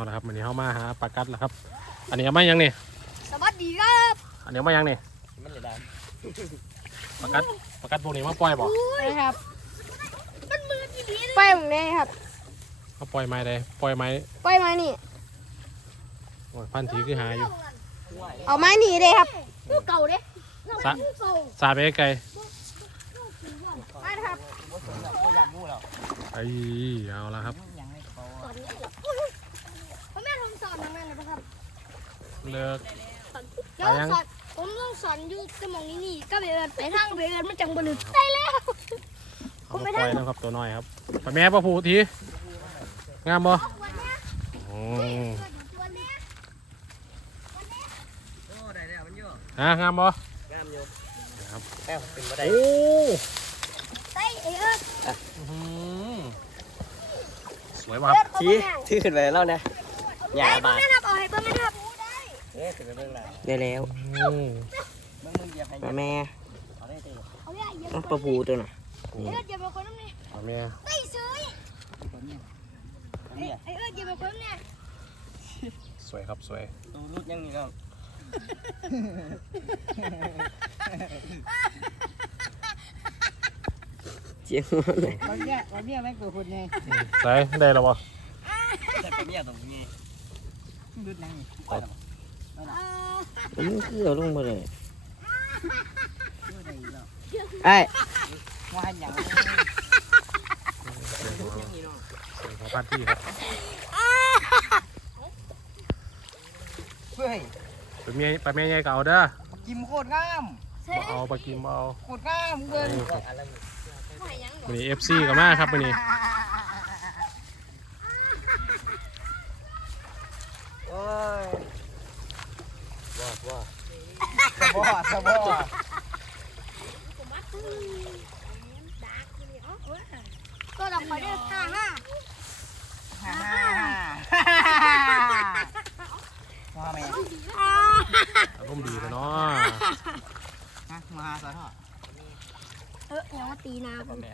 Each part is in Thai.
เอาละครับวันนี้เข้ามาหาปลากัดแล้วครับ อันนี้เอามายังนี่สวัสดีครับอันนี้เอามายังนี่มันเลยได้ปลากัดปลากัดพวกนี้มาปล่อยบ่นะครับมันมือที่ดีไปตรงนี้ครับมาปล่อยไม้ใดปล่อยไม้ไปไม้นี่โอ้ยพันธีคือหาอยู่เอาไม้นี่เลยครับลูกเก่าเด้สะสาดไปไกลมาครับบ่สนแล้วบ่อยากงูแล้วๆไอ้เอาละครับ เลิก แล้วไปยัง สอนผมต้องสอนอยู่สมองนี่นี่ก็ไปเอินไปทางไปเอินมันจังบลึกได้แล้วเอามาปล่อยนะครับตัวน้อยครับปลาแม่ปลาผูทีงามบ่อืมโอ้ได้แล้วมันเยอะฮะงามบ่งามอยู่ครับแค่เป็นบ่ได้โอ้ไอ้เอินอื้อหือสวยว่ะครับชี้ที่ขึ้นไปแล้วนะอย่าไอ้เบิ้บางด ได้แล้วมาแม่ต้องปลาปูตัวน่ะเอินอย่าเป็นคนนั้นนี่ปลาแม่สวยครับสวยตัวรุดยังนี่ก็เจียงเลยวันเนี้ยวันเนี้ยแม่งเกิดคนไงอืมใส่ได้แล้วบ่แต่ตัวเนี้ยตรงนี้ดุดนั่ง นี่ไปแล้วมันคือเอาลงมาเลยช่วยได้อีกแล้วไอ้ว่าอย่างสวยของสวยของพันธีครับเฮ้ยปลาแม่ปลาแม่ใหญ่เก่าเด้อกิมโคตรงามบ่เอาปลากิมบ่เอาโคตรงามเงินนี่ครับอะไรวันนี้ FC กับมาครับวันนี้โอ้ยว้าวว้าว สะบอสะบอก็ดอกไม้เด้อห้าห้าฮ่าฮ่าว่าแม่อารมณ์ดีเลยเนาะฮะมาหาสะท้อเออยังมาตีนาผมแม่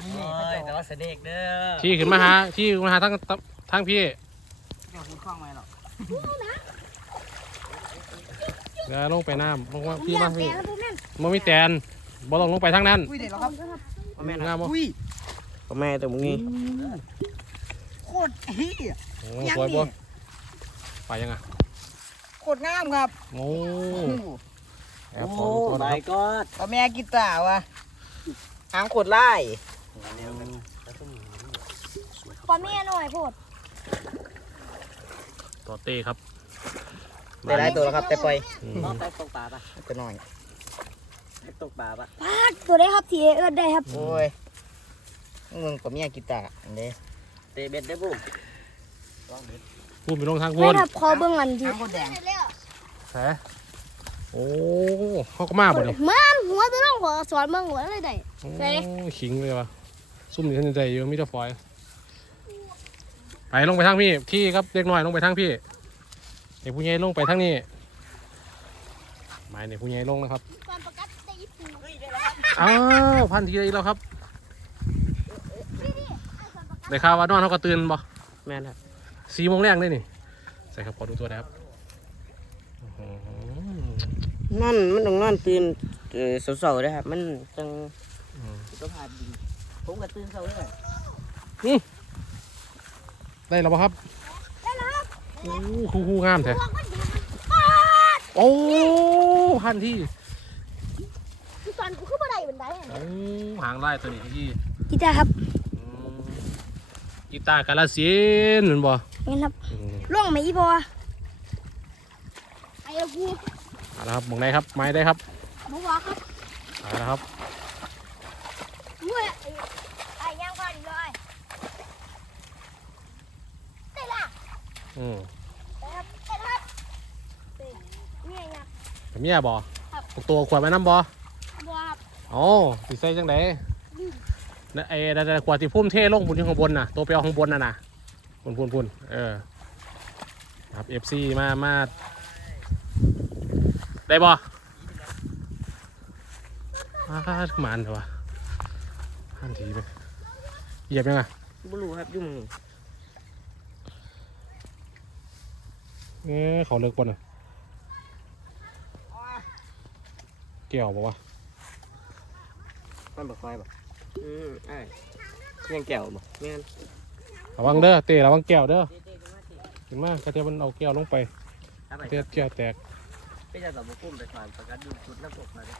นี่โอ้พระยเจ้าแต่ว่าเสน่ห์เด้อที่ขึ้นมาหาที่ขึ้นมาหาทั้งทั้งพี่เจ้าคุณคล้องไหมหรอก เดี๋ยวลงไปน้ำลงมาผมพี่อยามากพี่แก่แล้วผมนั่นบ่มีแตนบ่ต้องลงไปทางนั้นอุ้ยเด็ดแล้วครับพ่อแม่งามบ่อุ้ยพ่อแม่ตัวมึงนี่โคตรเฮียโอ้ยังสวยบ่นี่ไปยังอะโคตรงามครับโอ้โอ้โหแอบโอ้ขอดูตัวนะค my รับ god พ่อแม่กีตาร์วะหางโคตรไล่ปอแม่หน่อยโพดตัวเต้ครับ ได้หลายตัวแล้วครับ แต่ปล่อยอืมน้องไปตกปลาปะตัวน้อยไปตกปลาปะพาดตัวได้ครับที่เอินได้ครับโอ้ยมึงพ่อแม่กีตาร์อันนี้เตะเบ็ดได้บุ้มลองเบ็ดพูดไปลงทางไม่พูนครับขอเบิ้งอันที่หางโคตรแดงแผลโอ้เขาก็มาบ่นี่มันหัวตัวน้องขอสอนเบิ้งหัวอะไรได้โอ้ไหนขิงเลยว่ะซุ่มอยู่ท่านใจอยู่มีแต่ฟอยไปลงไปทางพี่ที่ครับเด็กน้อยลงไปทางพี่ เด็กผู้ใหญ่ลงไปทางนี้หมายเด็กผู้ใหญ่ลงนะครับตอนประกาศได้ญี่ปุ่นอ้าวพันทีได้แล้วครับได้ข่าวว่านอนเขาก็ตื่นบ่แม่ครับสี่โมงแรกเลยนี่ใส่ครับขอดูตัวนะครับอื้อหือนอนมันต้องนอนตื่นเออเสาๆด้วยครับ มันจังอืมตัวผ่านดีผมก็ตื่นเช้าเลยได้แล้วบ่ครับได้แล้วครับ โอ้คู่คู่งามแท้พวกมันดูมันโอ้พันที่คือตอนกูขึ้นบันไดบันไดโอ้หางไล่ตัวนี้ที่กีตาร์ครับอืมกีตาร์กาลสินธุ์เหมือนบ่งั้นครับอืมล่องไหมอีบอไอ้กูเอาละครับมองได้ครับไม้ได้ครับบัวครับเอาละครับเมื่อไอ้ไอ้ย่างพอดีเลยได้ละ อืมได้ครับได้ครับเฮ้ยเนี่ยไงแต่เมียบ่ครับพวกตัวขวดไว้น้ำบ่บัวครับอ๋อสิใส่จังไดนั่นไอ้นั่นๆขวดที่พุ่มเท่ลงบนอยู่ข้างบนน่ะ ตัวไปเอาข้างบนน่ะนะพุ่นพุ่นพุ่นเออ ครับ FC มามาได้บ่อ้าหมันเถอะวะพันทีไปเหยียบยังไงบ่รู้ครับอยุ่หมอง เอ๊ะเขาเลิกปะน่ะเกี่ยวปะวะมันบอกไฟบ่อืมไอ้ยังแก้วบ่แม่นระวังเด้อเตะระวังแก้วเด้อเห็นไหมกระเทียมมันเอาแก้วลงไปถ้ากไประเทียมแก้วแตกไปจะต่อบุกุ้มไปฟันประกันดูชุดน้ำตกมาเลย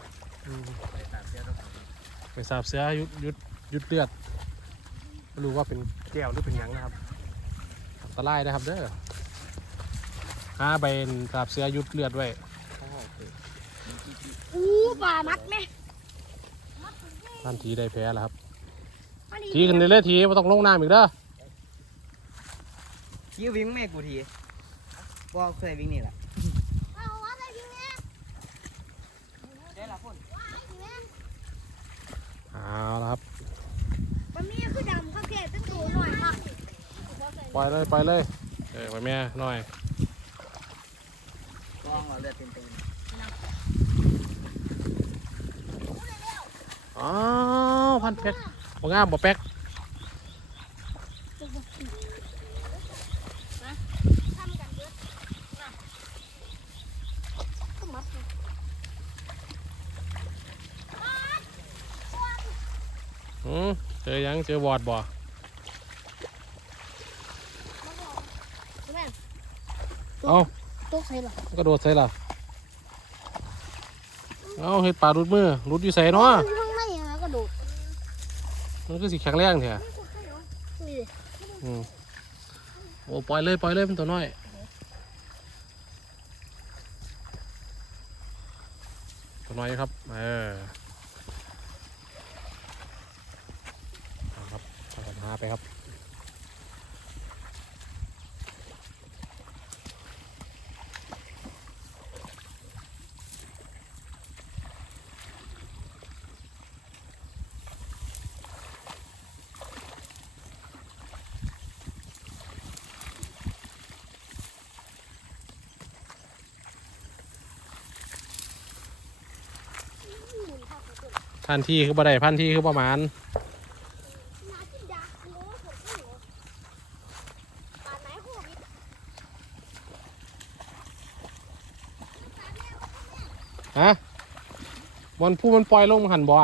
อืมไปตามเสียต้องไปสาบเสือยุดยุดยุดเลือดไม่รู้ว่าเป็นแก้วหรือเป็นหยังนะครับอันตรายนะครับเด้อ หาใบสาบเสือยุดเลือดไว้อู้ปลามัดไหมท่านทีได้แพ้แล้วครับอันนี้ทีกันเรื่อยๆทีไม่ต้องลงน้ำอีกเด้อคิ้ววิ่งแม่กูทีบอกเคยวิ่งนี่แหละเอาว่าอะไรพี่แม่ได้ละพุ่นเอาละครับมันมีคือดำเขาแก่ตั้งตัวหน่อยค่ะปล่อยเลยปล่อยเลยเออไปแม่หน่อย กองเราเลือดเต็ม อ๋อพันเพชรบ่งามบ่แป๊กทำกันเยอะก็มัดเลยอืมเจอยังเจอวอดบ่แม่เอาตกใส่หรอกระโดดใส่ล่ะเอาเฮ็ดปลารุดมือรุดอยู่ใส่เนาะข้างในอะกระโดด มันคือสิแข็งแรงแท้นี่ดิอืมโอ้ปล่อยเลยปล่อยเลยมันตัวน้อยตัวน้อยครับเออเอาครับเอาปัญหาไปครับ พันที่คือบ่ได้พันที่คือประมาณฮะมันพูดมันปล่อยลงหันบ่อ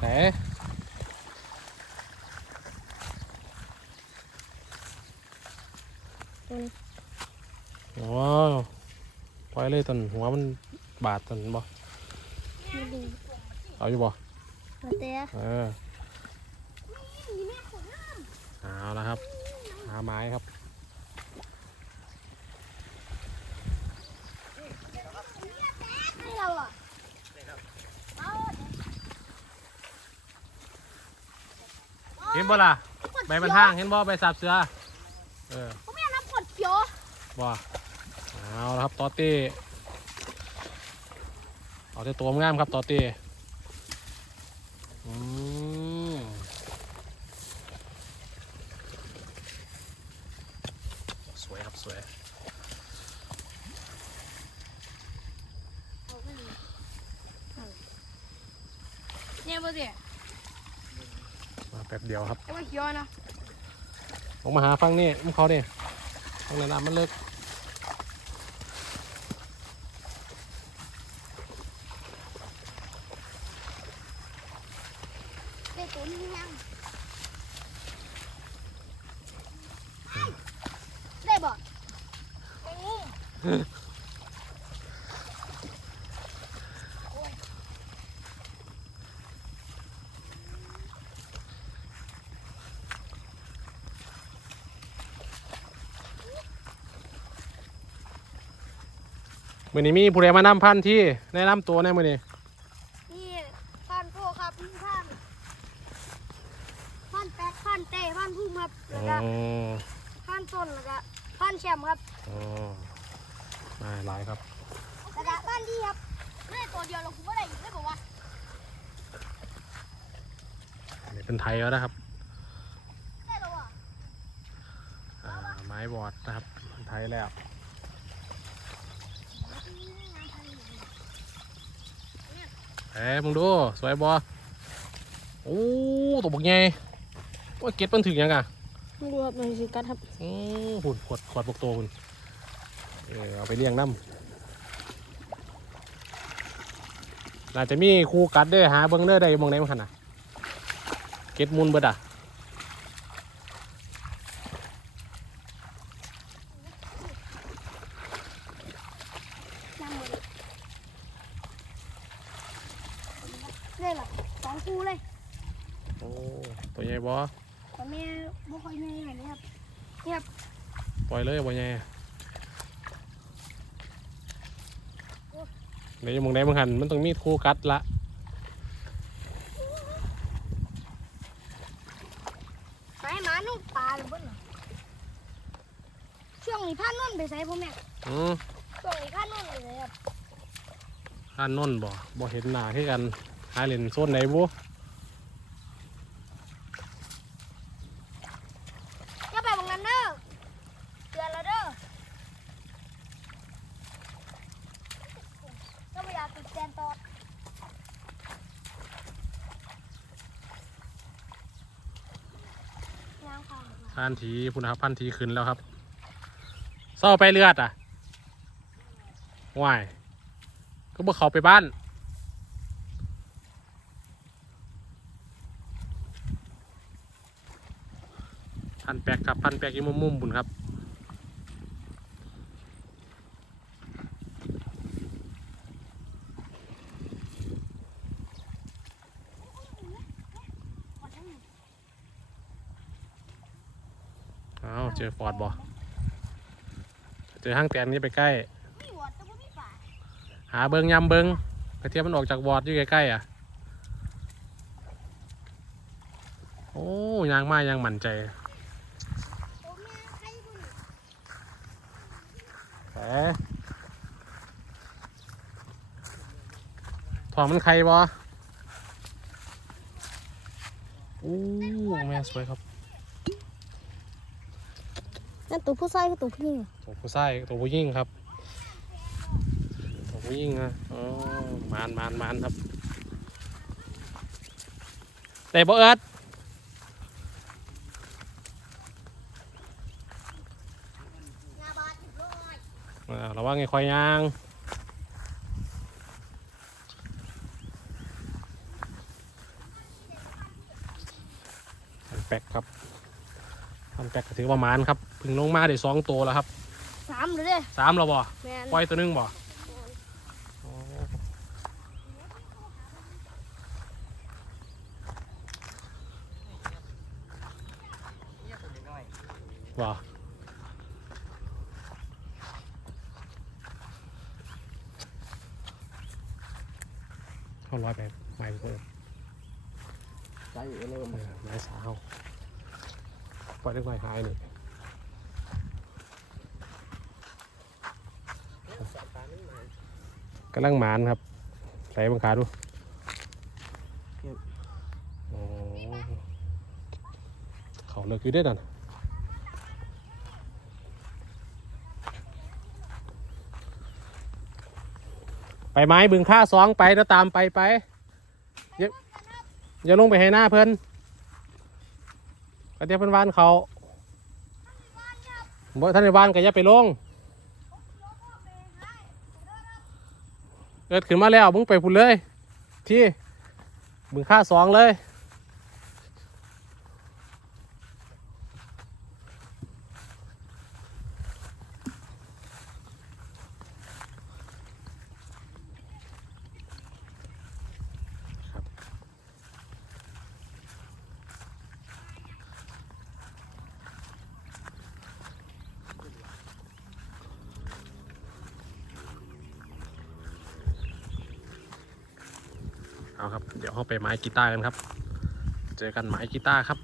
แต่โอ้ปล่อยเลยตอนหัวมันบาดตอนบ่ไม่ดี เอาอยู่บ่มาเตะเออเอาละครับหาไม้ครับให้เราอะเห็นบ่ล่ะใบบรรทางเห็นบ่ใบสับเสือเออผมอยากนับกดเขียวว่าเอาละครับตอเต้เอาแต่ตัวงามครับตอเต้อืมสวยครับสวย เนี่ยบ่สิมาแป๊บเดียวครับไอ้ว่าเขียวนะลงมาหาฟังนี่มันเขาเนี่ยตรงนั้นน้ำมันเลิกได้ตัวนี้ยังได้บ่ มือนี้มีผู้ใดมานำพันธุ์ที่แนะนำตัวในมือนี้นี่พันโพครับพี่พันพันแปดพันเต้พันพุ่มครับแล้วก็อ๋อพันต้นแล้วก็พันแชมป์ครับอ๋อมาหลายครับแล้วก็พันดีครับไม่ได้ตัวเดียวเราคุณว่าได้อีกได้บอกว่าอันนี้เป็นไทยแล้วนะครับได้แล้วอะอ่าไม้บอดนะครับเป็นไทยแล้ว เอ้มึงดู สวยบอโอ้ตัวบักใหญ่ว่าเก็ตมันถึงยังอะไม่รู้ครับมันคือกัดครับอือหุ่นขวดขวดบกโตหุ่นเออเอาไปเลี้ยงน้ำน่าจะมีคู่กัดเด้อหาเบิ้งเด้อได้หมองไหนมันขนาดเก็ดมูลเบิดอะ น้ำมือ เลยเหรอสองคู่เลยโอ้ตัวใหญ่บ่แต่แม่บ่ค่อยใหญ่แบบนี้ครับปล่อยเลยบ่ใหญ่ในหมองไหนมันหันมันต้องมีคู่กัดละไหนหมานุ่มปลาหรือเปล่าช่วงนี้พานุ่นไปใส่พ่อแม่อืมช่วงนี้พานุ่นไปใส่ครับข้านนนบ่บ่เห็นหน้าคือกันหาเล่นโซนไหนบุอย่าไปตรงนั้นเด้อเตือนแล้วเด้อก็ไม่อยากติดแกนตอดยางค่ะพันทีพุ่นนะครับพันทีขึ้นแล้วครับเศร้าไปเลือดอะว่ายก็บ่เขาไปบ้าน พันแปกครับพันแปกอีมุมมุมบุญครับอ้าเจอฟอร์ดบ่เจอห้างแตนนี้ไปใกล้ หาเบิงยำเบิงกระเทียมมันออกจากวอร์ดอยู่ใกล้ๆอะโอ้ยางมายังหมั่นใจ โอ้แม่ใครบุญ แหม ถอดมันใครบ่โอ้แม่สวยครับนั่นตัวผู้ชายกับตัวผู้หญิงตัวผู้ชายตัวผู้หญิงครับ ตัวผู้หญิงนะอ๋อมานมานมานครับแต่บ่เอิด งาบาดอยู่ร้อย อ่า ระวังไอ้ควายยางพันแปกครับพันแปกก็ถือว่ามานครับเพึ่งลงมาได้สองตัวแล้วครับสามเลยเด้อสามแล้วบ่แม่นปล่อยตัวหนึงบ่อ๋อบ่ เข้าร้อยไปไม้เพิ่มใส่เริ่มเออไม้สาวปล่อยได้ไม้หายนี่กำลังหมานครับ ใส่บังขาดูโอ้เขาเลิกอยู่ได้อนั่ ไปไม้บึงค่าสองไปแล้วตามไปไปอย่าอย่าลงไปให้หน้าเพิ่นกระเดียวเพิ่นวานเขาบ่ท่านในบ้านก็อย่าไปลงเกิดขึ้นมาแล้วมึงไปพุ่นเลย ที่มึงค่าสองเลย ครับ เดี๋ยวเข้าไปไม้กีตาร์กันครับ เจอกันไม้กีตาร์ครับ